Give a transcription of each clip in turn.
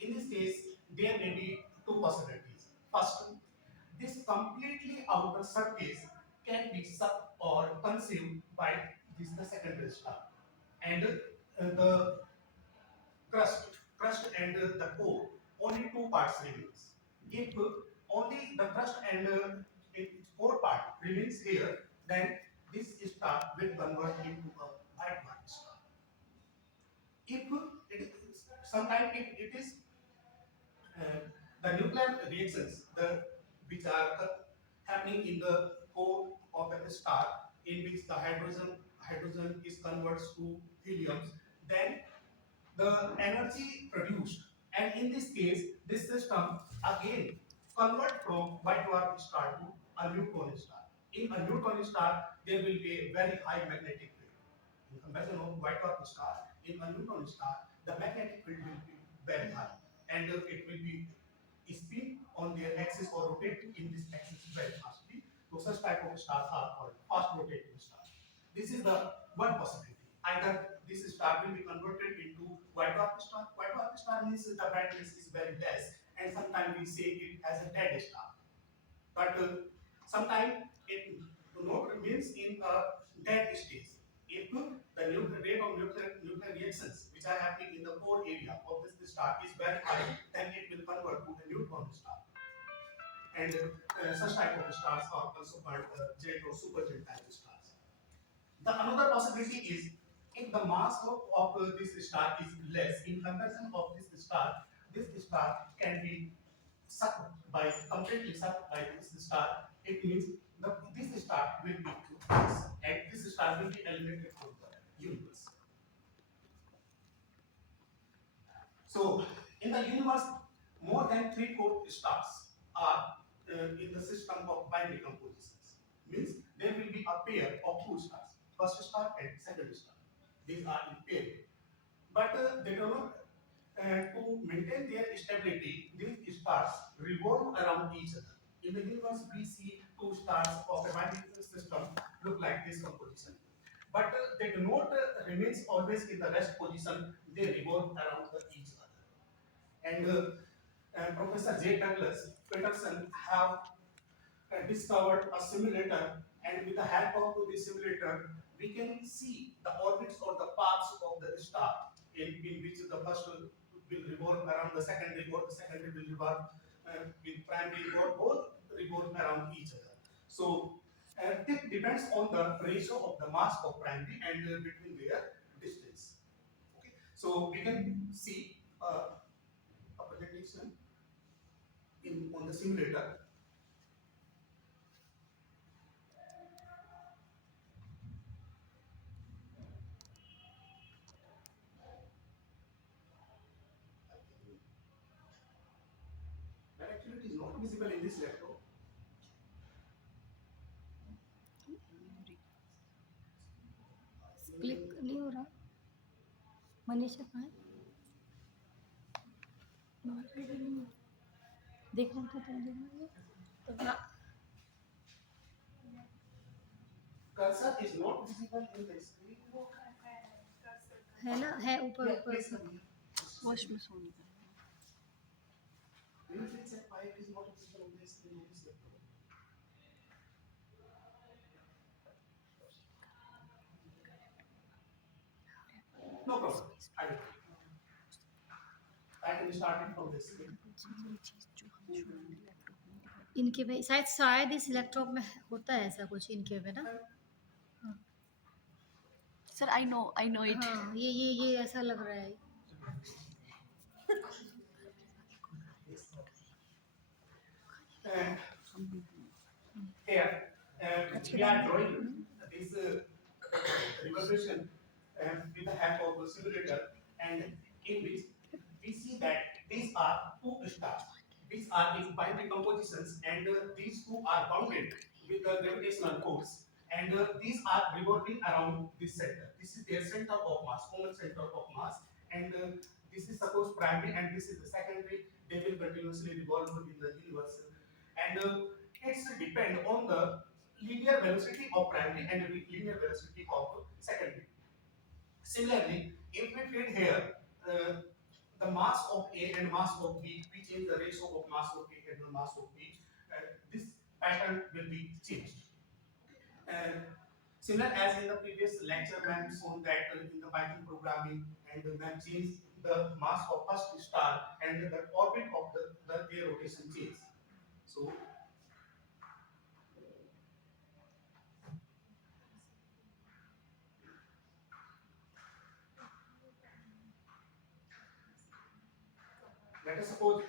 In this case, there may be two possibilities. First, this completely outer surface can be sucked or consumed by this the secondary star, and the crust and the core, only two parts remains. If only the crust and its core part remains here, then this star will convert into a white dwarf star. If it is, sometimes if it is the nuclear reactions which are happening in the core of a star, in which the hydrogen is converts to helium, then the energy produced, and in this case this system again convert from white dwarf star to a neutron star. In a neutron star there will be a very high magnetic field. In comparison of white dwarf star, in a neutron star the magnetic field will be very high, and it will be spin on their axis or rotate in this axis very fastly. So such type of stars are called fast rotating stars. This is the one possibility. Either this star will be converted into white dwarf star. White dwarf star means the brightness is very less, and sometimes we say it as a dead star. But sometimes it not remains in a dead stage. If the rate of nuclear reactions which are happening in the core area of this star is very high, then it will convert to a neutron star. And such type of stars are also called jet or superjet type stars. The another possibility is if the mass of this star is less in comparison of this star can be sucked by completely sucked by this star. It means this star will be fixed and this star will be eliminated from the universe. So in the universe, more than 3/4 stars are in the system of binary compositions. Means there will be a pair of two stars, first star and second star. These are in pair, but they do not. To maintain their stability, these stars revolve around each other. In the universe, we see two stars of a binary system look like this composition, but they do not remain always in the rest position. They revolve around each other. And Professor J. Douglas Peterson have discovered a simulator, and with the help of this simulator, we can see the orbits or the paths of the star in which the first will revolve around the secondary, or the secondary will revolve with primary, or both revolve around each other. So this depends on the ratio of the mass of primary and between their distance. Okay, so we can see a presentation in on the simulator. But actually it is not visible in this laptop. Click नहीं हो रहा मनीषा कहाँ है देखना था तो देखना तो हाँ Cursor is not visible in the screen. है ना है ऊपर Yeah, ऊपर please, वॉश में सोने का please check why it is not visible on the screen of this laptop. No problem. I can start it from this screen. इनके में शायद शायद इस लैपटॉप में होता है ऐसा कुछ इनके में ना सर आई नो इट हाँ ये ऐसा लग रहा है Here, we are drawing this revolution with the help of a simulator, and in which we see that these are two stars. These are in binary compositions, and these two are bounded with the gravitational force, and these are revolving around this center. This is their center of mass, common center of mass, and this is suppose primary, and this is the secondary. They will continuously revolve in the universe, and it's depend on the linear velocity of primary and linear velocity of secondary. Similarly, if we feed here the mass of A and mass of B, we change the ratio of mass of A and the mass of B, this pattern will be changed. And similar as in the previous lecture, ma'am shown that in the Python programming, and ma'am changed the mass of first star and the orbit of their rotation change. So let us suppose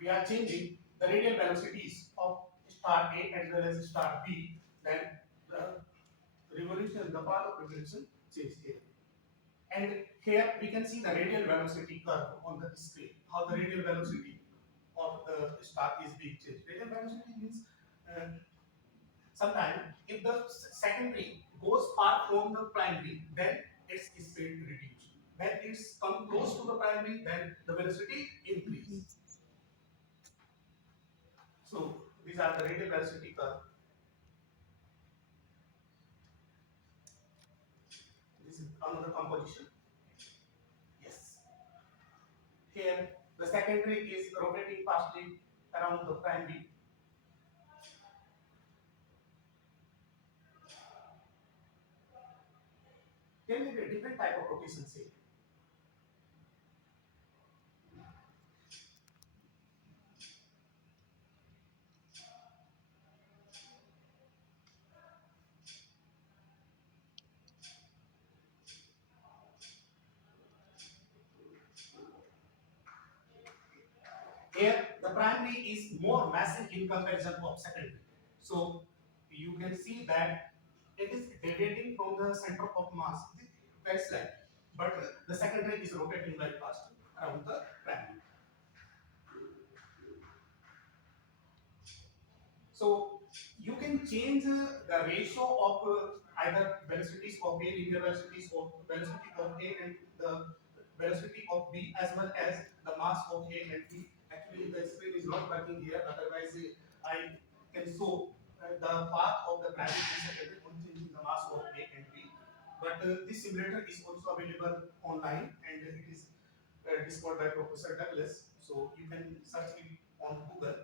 we are changing the radial velocities of star A as well as star B, then the revolution, the path of revolution change here. And here we can see the radial velocity curve on the screen, how the radial velocity of the star is being changed. Radial velocity means sometimes if the secondary goes far from the primary, then its speed reduced. When it's come close to the primary, then the velocity increases. So these are the radial velocity curve. This is another composition. Yes. Here the secondary is rotating fastly around the primary. There may be a different type of rotations here. Here, the primary is more massive in comparison of secondary. So you can see that it is deviating from the center of mass very slightly, but the secondary is rotating very fast around the primary. So you can change the ratio of either velocities of A, linear velocities of velocity of A and the velocity of B, as well as the mass of A and B. Actually, the screen is not working here. Otherwise, I can show the path of the primary and secondary on changing the mass of A and B. But this simulator is also available online, and it is discovered by Professor Douglas. So you can search it on Google.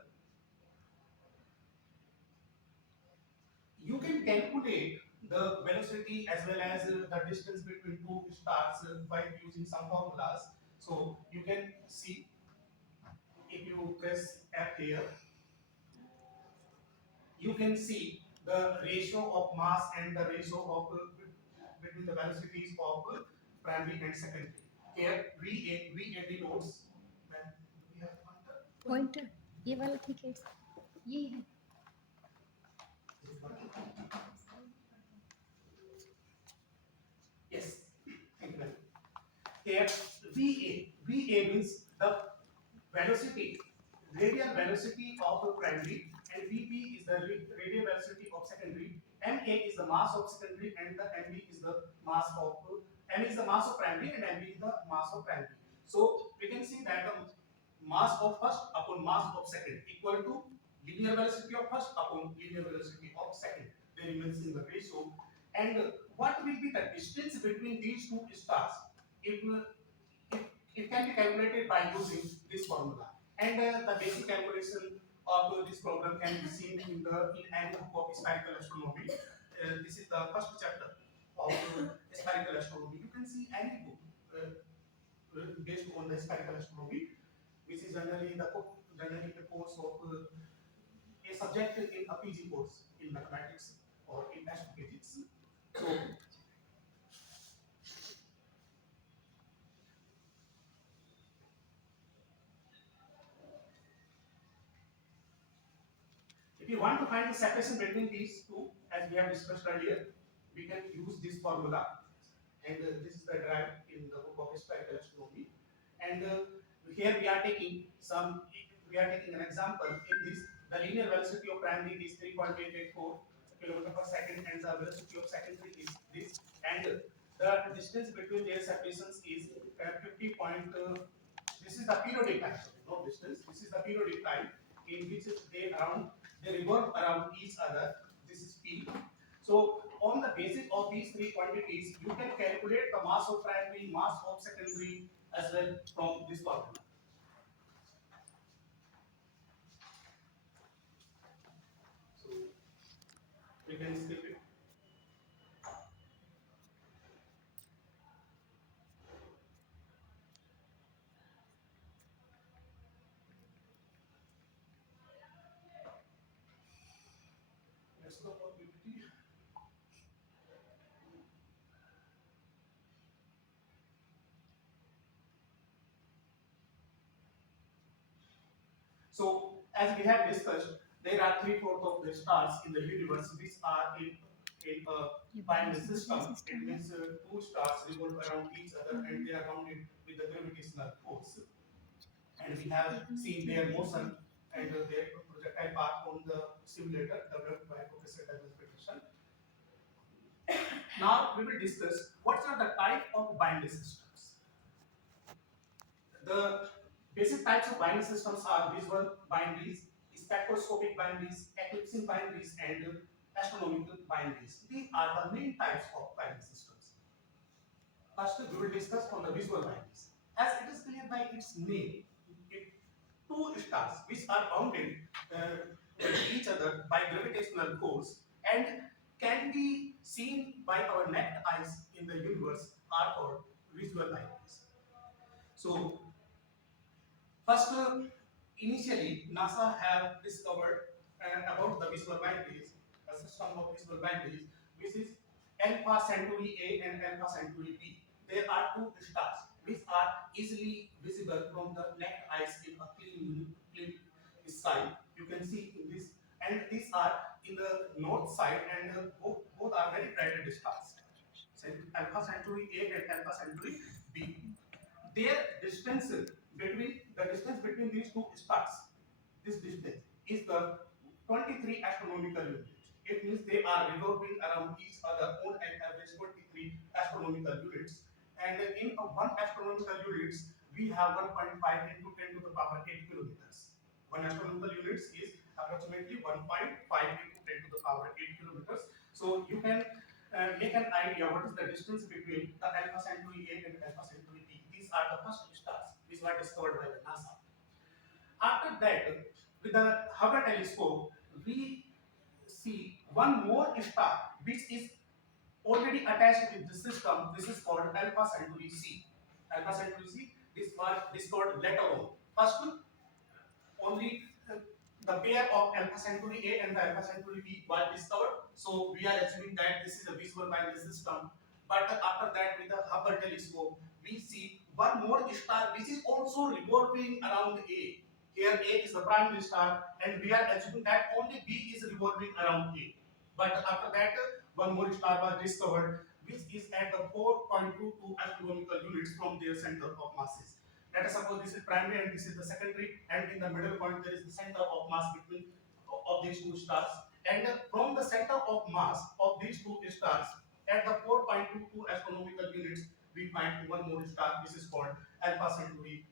You can calculate the velocity as well as the distance between two stars by using some formulas. So you can see, if you press F here, you can see the ratio of mass and the ratio of between the velocities of primary and secondary. Here VA denotes when we have pointer. Pointer ये वाला ठीक है, ये है. Is it working? Yes. Thank you very much. Here VA means the velocity, radial velocity of primary, and VB is the radial velocity of secondary. MA is the mass of secondary, and the MB is the mass of M is the mass of primary, and MB is the mass of primary. So we can see that the mass of first upon mass of second equal to linear velocity of first upon linear velocity of second. They remains in the ratio. And what will be the distance between these two stars? If it can be calculated by using this formula, and the basic calculation of this problem can be seen in any book of spherical astronomy. This is the first chapter of spherical astronomy. You can see any book based on the spherical astronomy, which is generally the course of a subject in a PG course in mathematics or in astrophysics. So if you want to find the separation between these two, as we have discussed earlier, we can use this formula, and this is the derived in the book of spherical astronomy. And here we are taking an example. In this, the linear velocity of primary is 3.884 km per second, and the velocity of secondary is this, and the distance between their separations is 50 point. This is the periodic time, not distance. This is the periodic time in which they revolve around each other. This is P. So on the basis of these three quantities, you can calculate the mass of primary, mass of secondary, as well from this formula. So we can skip it. Let's go for PPT. So, as we have discussed, there are three-fourths of the stars in the universe which are in a binary system. It means two stars revolve around each other and they are bounded with the gravitational force. And we have seen their motion and their projectile path on the simulator developed by Professor Douglas Peterson. Now we will discuss what are the type of binary systems. The basic types of binary systems are visual binaries, spectroscopic binaries, eclipsing binaries, and astronomical binaries. These are the main types of binary systems. First, we will discuss on the visual binaries. As it is clear by its name, two stars which are bounded with each other by gravitational force and can be seen by our naked eyes in the universe are called visual binaries. So, first, initially, NASA have discovered about the visual binaries, a system of visual binaries, which is Alpha Centauri A and Alpha Centauri B. There are two stars which are easily visible from the naked eyes in a clean sky. You can see in this, and these are in the north side, and both are very bright stars. Alpha Centauri A and Alpha Centauri B. Their distance between these two stars, this distance is the 23 astronomical units. It means they are revolving around each other on an average 23 astronomical units. And in one astronomical units, we have 1.5 into 10 to the power 8 kilometers. One astronomical units is approximately 1.5 into 10 to the power 8 kilometers. So you can make an idea what is the distance between the Alpha Centauri A and Alpha Centauri B. These are the first stars which were discovered by the NASA. After that, with the Hubble telescope, we see one more star which is already attached with the system. This is called Alpha Centauri C. Alpha Centauri C, this was discovered later on. First, only the pair of Alpha Centauri A and the Alpha Centauri B were discovered. So we are assuming that this is a visual binary system. But after that, with the Hubble telescope, we see one more star which is also revolving around A. Here A is the primary star, and we are assuming that only B is revolving around A. But after that, one more star was discovered, which is at the 4.22 astronomical units from their center of masses. Let us suppose this is primary and this is the secondary, and in the middle point there is the center of mass between of these two stars. And from the center of mass of these two stars, at the 4.22 astronomical units, we find one more star. This is called Alpha Centauri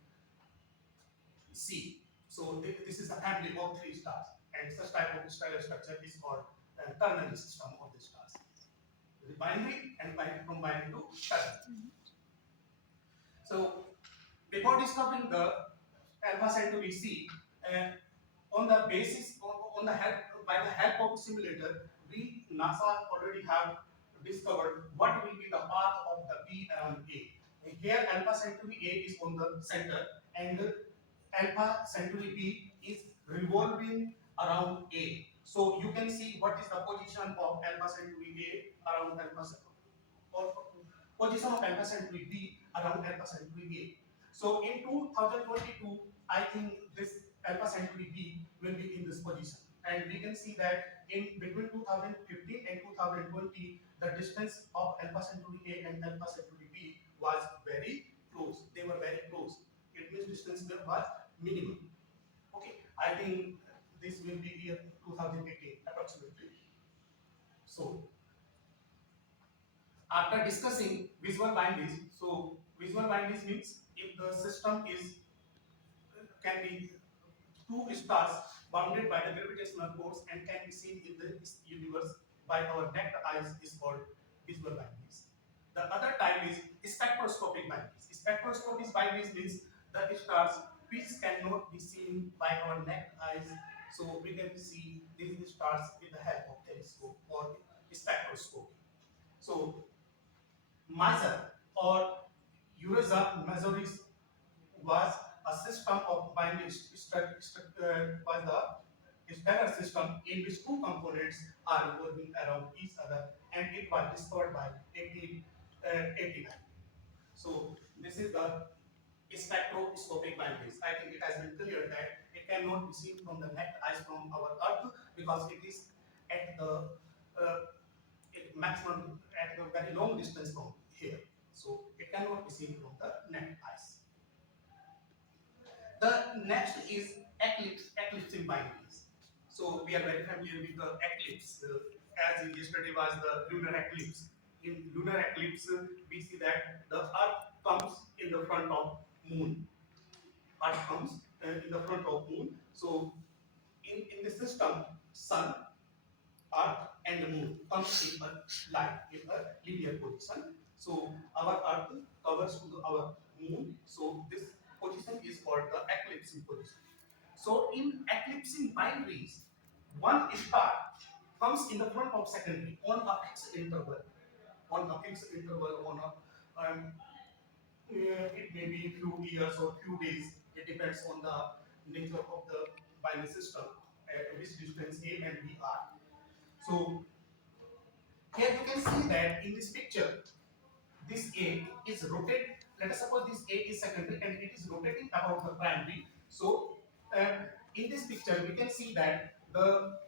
C. So this is a family of three stars, and such type of stellar structure is called a ternary system of the stars. The binary and from binary to ternary. So before discovering the Alpha Centauri C, on the basis on the help by the help of simulator, we NASA already have discovered what will be the path of the B around A. Here Alpha Centauri A is on the center, and Alpha Centauri B is revolving around A. So you can see what is the position of Alpha Centauri A around Alpha or position of Alpha Centauri B around Alpha Centauri A. So in 2022, I think this Alpha Centauri B will be in this position, and we can see that in between 2015 and 2020, the distance of Alpha Centauri A and Alpha Centauri B was very close. They were very close. It means distance there was minimum. Okay, I think this will be year 2018 approximately. So after discussing visual binaries, so visual binaries means if the system is can be two stars bounded by the gravitational force and can be seen in the universe by our naked eyes is called visual binaries. The other type is spectroscopic binaries. spectroscopy by this means the stars which cannot be seen by our naked eyes. So we can see these stars with the help of telescope or spectroscopy. So Mazar or Eurasa Majoris was a system of binary was the stellar system in which two components are revolving around each other, and it was discovered by 1889. So this is the spectroscopic binaries. I think it has been clear that it cannot be seen from the naked eyes from our Earth because it is at the maximum at a very long distance from here. So it cannot be seen from the naked eyes. The next is eclipsing binaries. So we are very familiar with the eclipse. As yesterday was the lunar eclipse. In lunar eclipse, we see that the Earth comes in the front of Moon. Earth comes in the front of Moon. So in the system, Sun, Earth, and the Moon comes in a line in a linear position. So our Earth covers to our Moon. So this position is called the eclipsing position. So in eclipsing binaries, one star comes in the front of secondary on a fixed interval. On a fixed interval, on a it may be few years or few days. It depends on the nature of the binary system at which distance A and B are. So here you can see that in this picture, this A is rotated. Let us suppose this A is secondary and it is rotating about the primary. So in this picture, we can see that the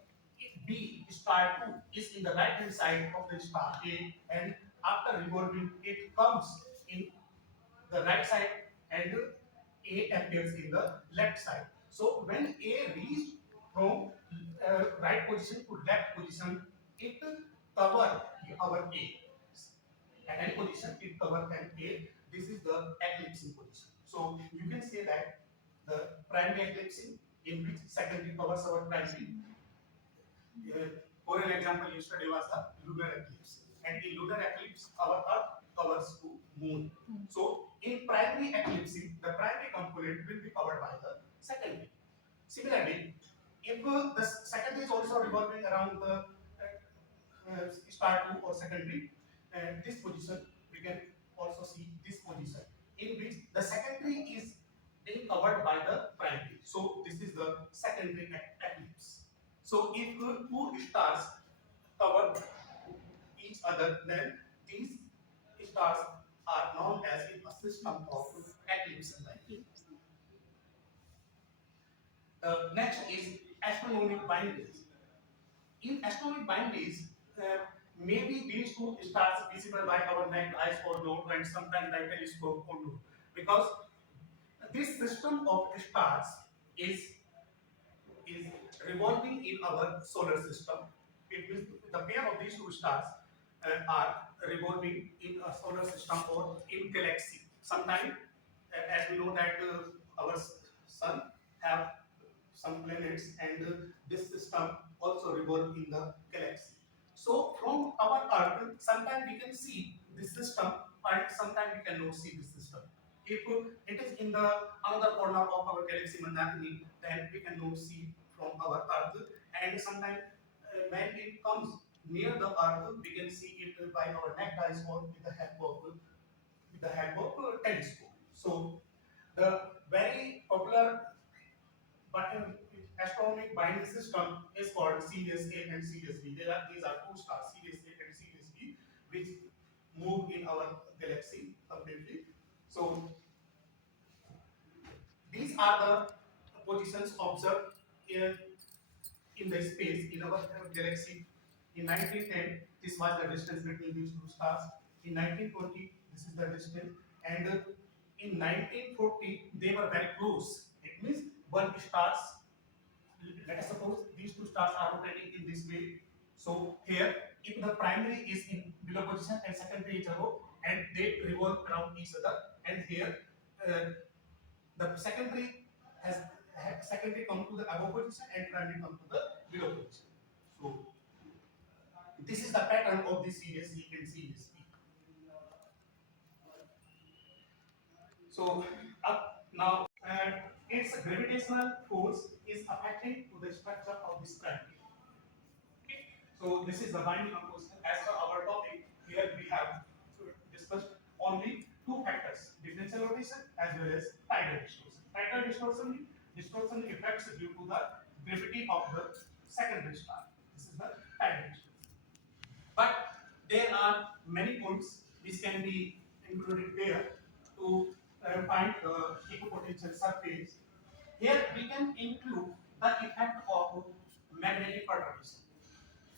B star 2 is in the right hand side of the star A, and after revolving, it comes in the right side and A appears in the left side. So when A reached from right position to left position, it cover our A. At any position, it cover an A. This is the eclipsing position. So you can say that the primary eclipsing in which secondary covers our primary. For an example, yesterday was the lunar eclipse, and in lunar eclipse, our Earth covers to Moon. So in primary eclipsing, the primary component will be covered by the secondary. Similarly, if the secondary is also revolving around the star 2 or secondary, this position, we can also see this position in which the secondary is being covered by the primary. So this is the secondary eclipse. So if two stars cover each other, then these stars are known as a system of eclipse line. Next is astronomic binaries. In astronomic binaries, maybe these two stars visible by our naked eyes or not, and sometimes by telescope or not, because this system of stars is is revolving in our solar system. It means the pair of these two stars are revolving in a solar system or in galaxy. Sometimes, as we know that our sun have some planets, and this system also revolve in the galaxy. So from our Earth, sometimes we can see this system, and sometimes we cannot see this system. If it is in the another corner of our galaxy Mandakini, then we cannot see from our Earth. And sometimes when it comes near the Earth, we can see it by our naked eyes or with the help of telescope. So the very popular astronomic binary system is called Sirius A and Sirius B. These are two stars, Sirius A and Sirius B, which move in our galaxy completely. So these are the positions observed in the space in our galaxy. In 1910, this was the distance between these two stars. In 1920, this is the distance, and in 1940, they were very close. It means one stars. Let us suppose these two stars are rotating in this way. So here, if the primary is in below position and secondary is above, and they revolve around each other, and here the secondary come to the above position and primary come to the below position. So this is the pattern of the series. You can see this. So now its gravitational force is affecting to the structure of this gravity. Okay. So this is the binding composition. As per our topic, here we have discussed only two factors: differential rotation as well as tidal distortion. Tidal distortion effects due to the gravity of the secondary star. This is the tidal distortion. But there are many points which can be included there to find the equipotential surface. Here we can include the effect of magnetic perturbation.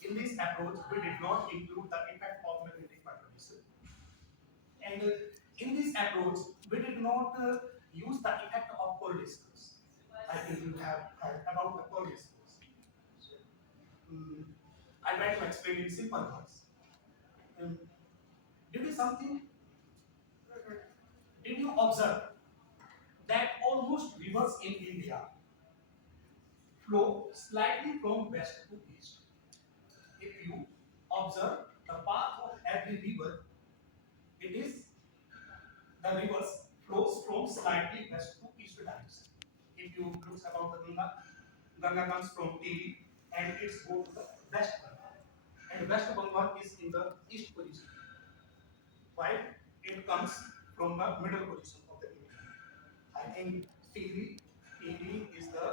In this approach, we did not include the effect of magnetic perturbation. And in this approach, we did not use the effect of correlations. I think you have heard about the correlations. Mm, I try to explain in simple words. Um, did you something? Did you observe that almost rivers in India flow slightly from west to east? If you observe the path of every river, it is the rivers flows from slightly west to east direction. If you look about the Ganga comes from Delhi and it's go to the West Bengal. And West Bengal is in the east position, while it comes from the middle position of the India. I think TD is the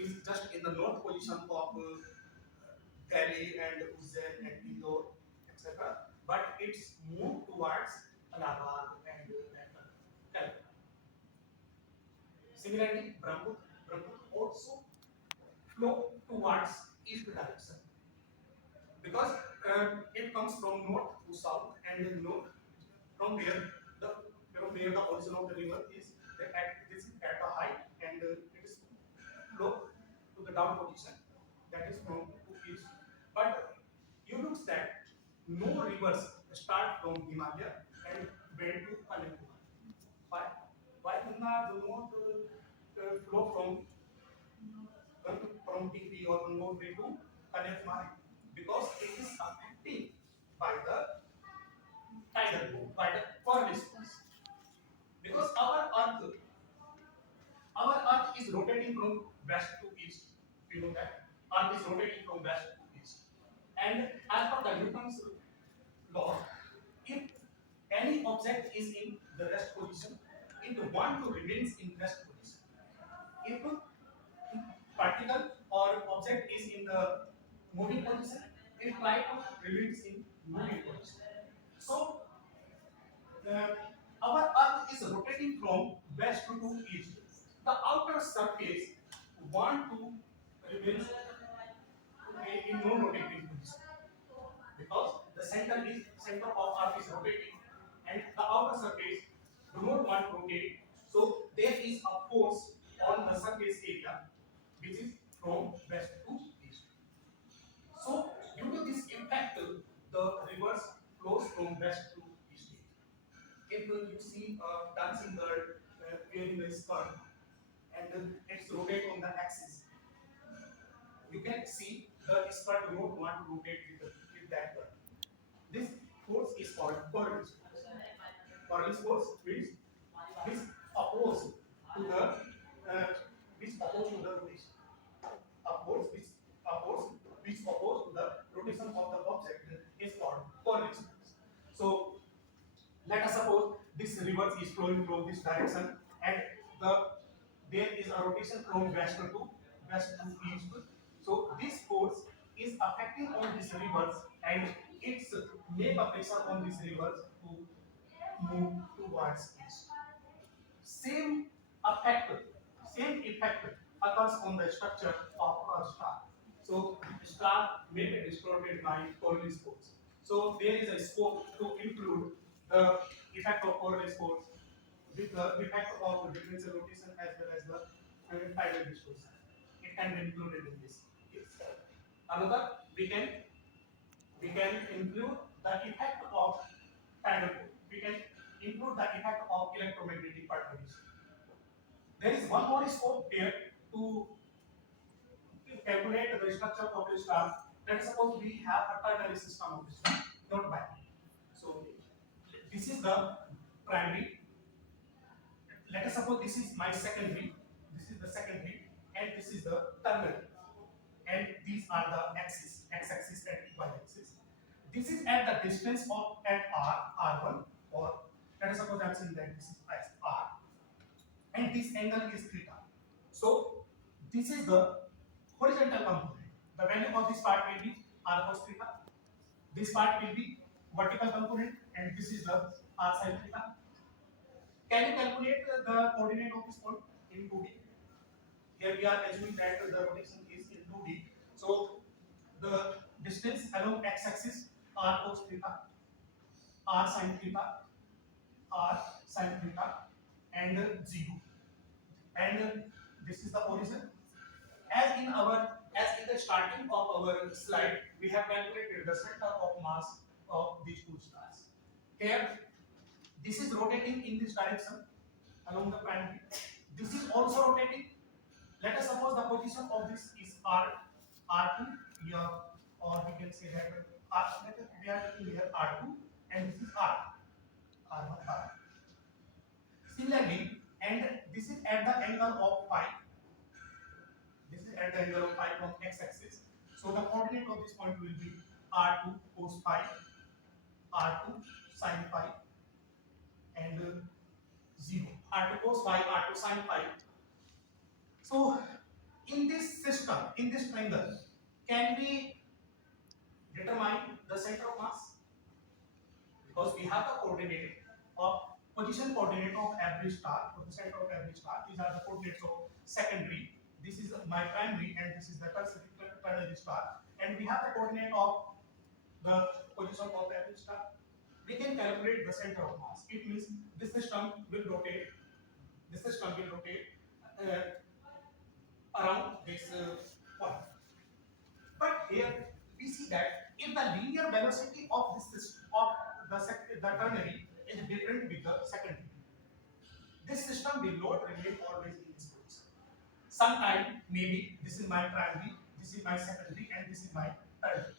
is just in the north position of Delhi and Ujjain and Indore, etc. But it's moved towards Allahabad and Calcutta. Similarly, Brahmaputra also flow towards east direction because it comes from north to south and north from where the the origin of the river is this is at the height and it is flow to the down position that is from to east. But you look that no rivers start from Himalaya and went to Kanyakumari. Why? Why Ganga do not flow from TP or Gangotri to Kanyakumari? Because it is affected by the tidal, by the correlations. Because our Earth is rotating from west to east. You know that Earth is rotating from west to east. And as per the Newton's law, if any object is in the rest position, it want to remains in rest position. If particle or object is in the moving position, it try to remains in moving position. So our Earth is rotating from west to east. The outer surface want to remain in non-rotating position because the center of Earth is rotating and the outer surface do not want to rotate. So there is a force on the surface area which is from west to east. So due to this impact, the reverse flows from west to east. If you see a dancing bird wearing a skirt and it's rotate on the axis, you can see the skirt do not want to rotate with that bird. This force is called Coriolis force. Coriolis force means which oppose to the rotation. Oppose to the rotation of the object is called Coriolis force. So let us suppose this river is flowing from this direction and the there is a rotation from west to east. So this force is affecting on these rivers and it's make a pressure on these rivers to move towards east. Same effect, same effect occurs on the structure of a star. So star may be distorted by Coriolis force. So there is a scope to include the effect of Coriolis force with the effect of differential rotation as well as the tidal distortion. It can be included in this case. Another we can include the effect of tidal force. We can include the effect of electromagnetic perturbation. There is one more scope here to calculate the structure of a star. Let's suppose we have a ternary system of the star, not binary. So this is the primary let us suppose this is my secondary, this is the secondary, and this is the terminal, and these are the axis, x-axis and y-axis. This is at the distance of at r1, or let us suppose I'm saying that this is as r, and this angle is theta. So this is the horizontal component. The value of this part will be r cos theta. This part will be vertical component, and this is the r sin theta. Can you calculate the coordinate of this point in 2D? Here we are assuming that the rotation is in 2D. So the distance along x-axis r cos theta, r sin theta, r sin theta, and 0. And this is the origin. As in the starting of our slide, we have calculated the center of mass of these two stars. Here, this is rotating in this direction along the primary. This is also rotating. Let us suppose the position of this is R2, here, or we can say that we are taking here R2, and this is R1, R. Similarly, and this is at the angle of phi. This is at the angle of phi from x-axis. So the coordinate of this point will be R2 cos phi, R2 sin phi, and 0. R2 cos phi, R2 sin phi. So in this system, in this triangle, can we determine the center of mass? Because we have the coordinate of position coordinate of every star, for the center of every star. These are the coordinates of secondary. This is my primary, and this is the tertiary star. And we have the coordinate of the position of every star. We can calculate the center of mass. It means this system will rotate. This system will rotate around this point. But here we see that if the linear velocity of this system of the ternary is different with the secondary, this system will not remain always in this position. Sometime maybe this is my primary, this is my secondary, and this is my ternary.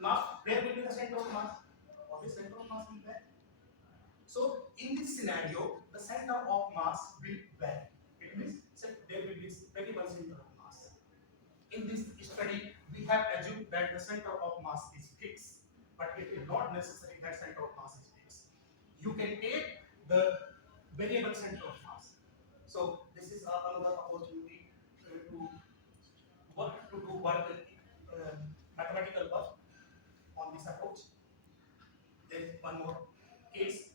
Now where will be the center of mass? Obviously center of mass is there. So in this scenario, the center of mass will vary. It means there will be variable center of mass. In this study, we have assumed that the center of mass is fixed, but it is not necessary that center of mass is fixed. You can take the variable center of mass. So this is another opportunity to do work, mathematical work on this approach. There is one more case.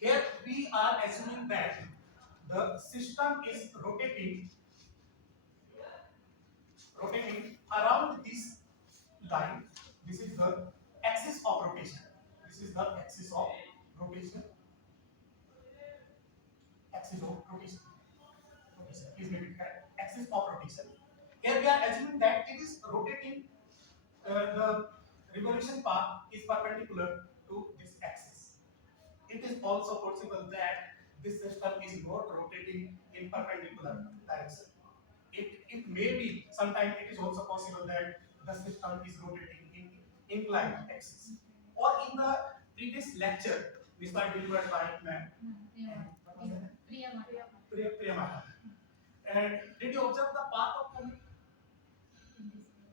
Here we are assuming that the system is rotating around this line. This is the axis of rotation. This is the axis of rotation. Axis of rotation. Please make it correct. Axis of rotation. Here we are assuming that it is rotating. The revolution path is perpendicular to this axis. It is also possible that this system is not rotating in perpendicular direction. It may be, sometimes it is also possible that the system is rotating in inclined axis. Or in the previous lecture, which was delivered by Priya. And did you observe the path of comet?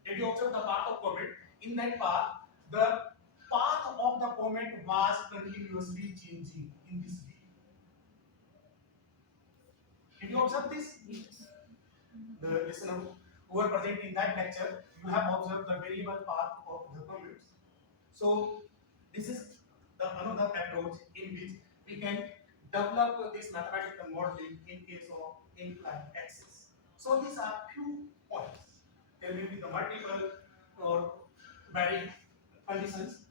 Did you observe the path of comet? In that path, the path of the comet was continuously changing in this way. Did you observe this? Yes. The listener who were present in that lecture, you have observed the variable path of the comets. So this is the another approach in which we can develop this mathematical modeling in case of inclined axis. So these are few points. There will be the multiple or varied conditions,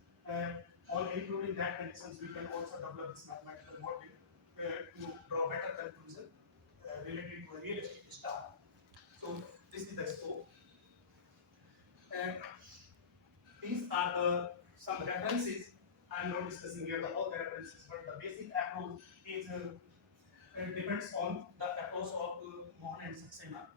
all including that conditions we can also develop this mathematical modeling to draw better conclusion related to a realistic star. So this is the scope, and these are the some references. I am not discussing here all the references, but the basic approach is depends on the approach of Mohan and Saxena,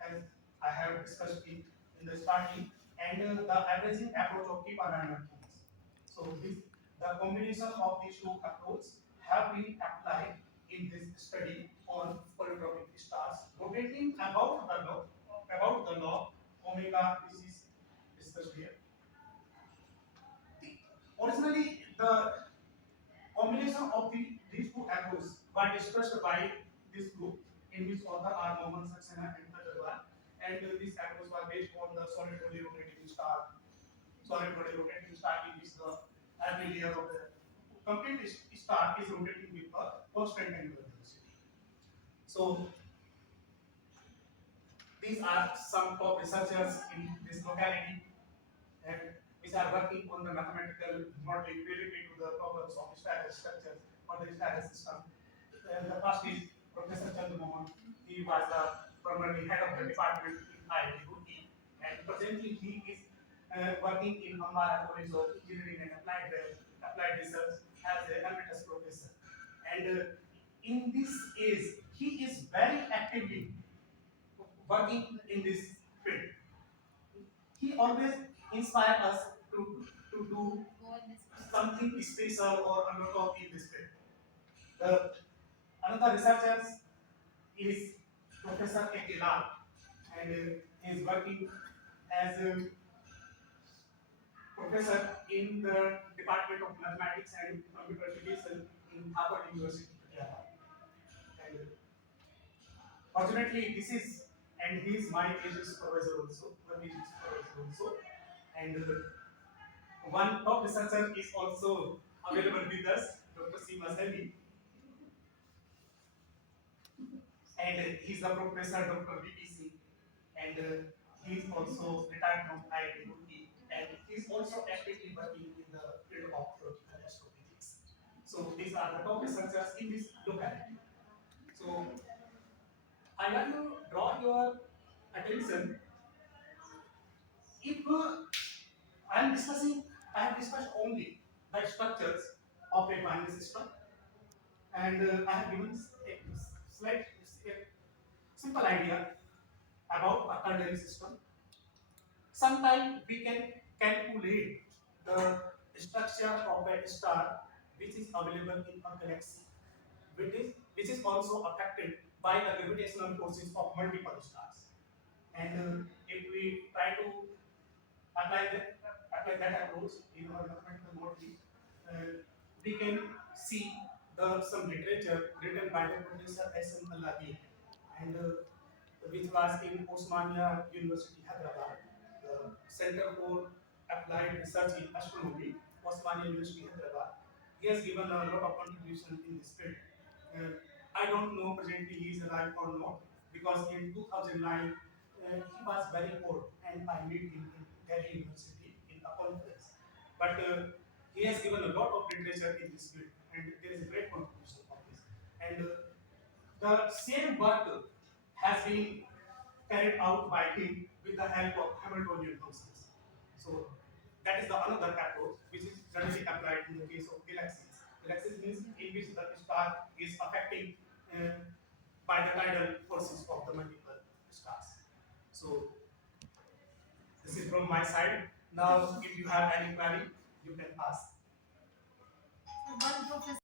as I have discussed in the starting, and the averaging approach of Kipan and Martinez. So this the combination of these two approaches have been applied in this study on polytropic stars rotating about the law omega. This is discussed here. Originally, the combination of these two approaches were discussed by this group, in which author are Mohammed Saxena and Agarwal, and this approach was based on the solid body rotating star. Solid body rotating star in which the every layer of the complete star is rotating with a constant angular velocity. So these are some top researchers in this locality, and which are working on the mathematical modeling related to the problems of stellar structures or the stellar system. The first is Professor Chandramohan. He was the formerly head of the department in IIT Roorkee, and presently he is working in Ambara College of Engineering and Applied Research as an emeritus professor. And in this case, he is very actively working in this field. He always inspires us to do something special or undertake in this field. The another researcher is Professor ATAL, and he is working as a professor in the Department of Mathematics and Computer Application in Harvard University. And fortunately, this is, and he is my PhD supervisor also, and one top researcher is also available with us, Dr. Seema Sally, and he's a professor, Dr. VPC, and he is also retired from IIT Roorkee, and he's also actively working in the field of theoretical astrophysics. So these are the top researchers in this locality. So I want to draw your attention. If I have discussed only the structures of a binary system, and I have given a slight, a simple idea about a ternary system. Sometimes we can calculate the structure of a star which is available in a galaxy, which is also affected by the gravitational forces of multiple stars. And if we try to apply that approach in our mathematical modeling, we can see some literature written by the Professor S.M. Allahi, and which was in Osmania University, Hyderabad, the Center for Applied Research in Astronomy, Osmania University, Hyderabad. He has given a lot of contribution in this field. I don't know presently he is alive or not, because in 2009 he was very old, and I met him in Delhi University in a conference. But he has given a lot of literature in this field, and there is a great contribution of this. And the same work has been carried out by him with the help of Hamiltonian functions. So that is the another approach which is generally applied in the case of galaxies. Galaxies means in which the star is affecting by the tidal forces of the multiple stars. So this is from my side. Now, if you have any query, you can ask. One professor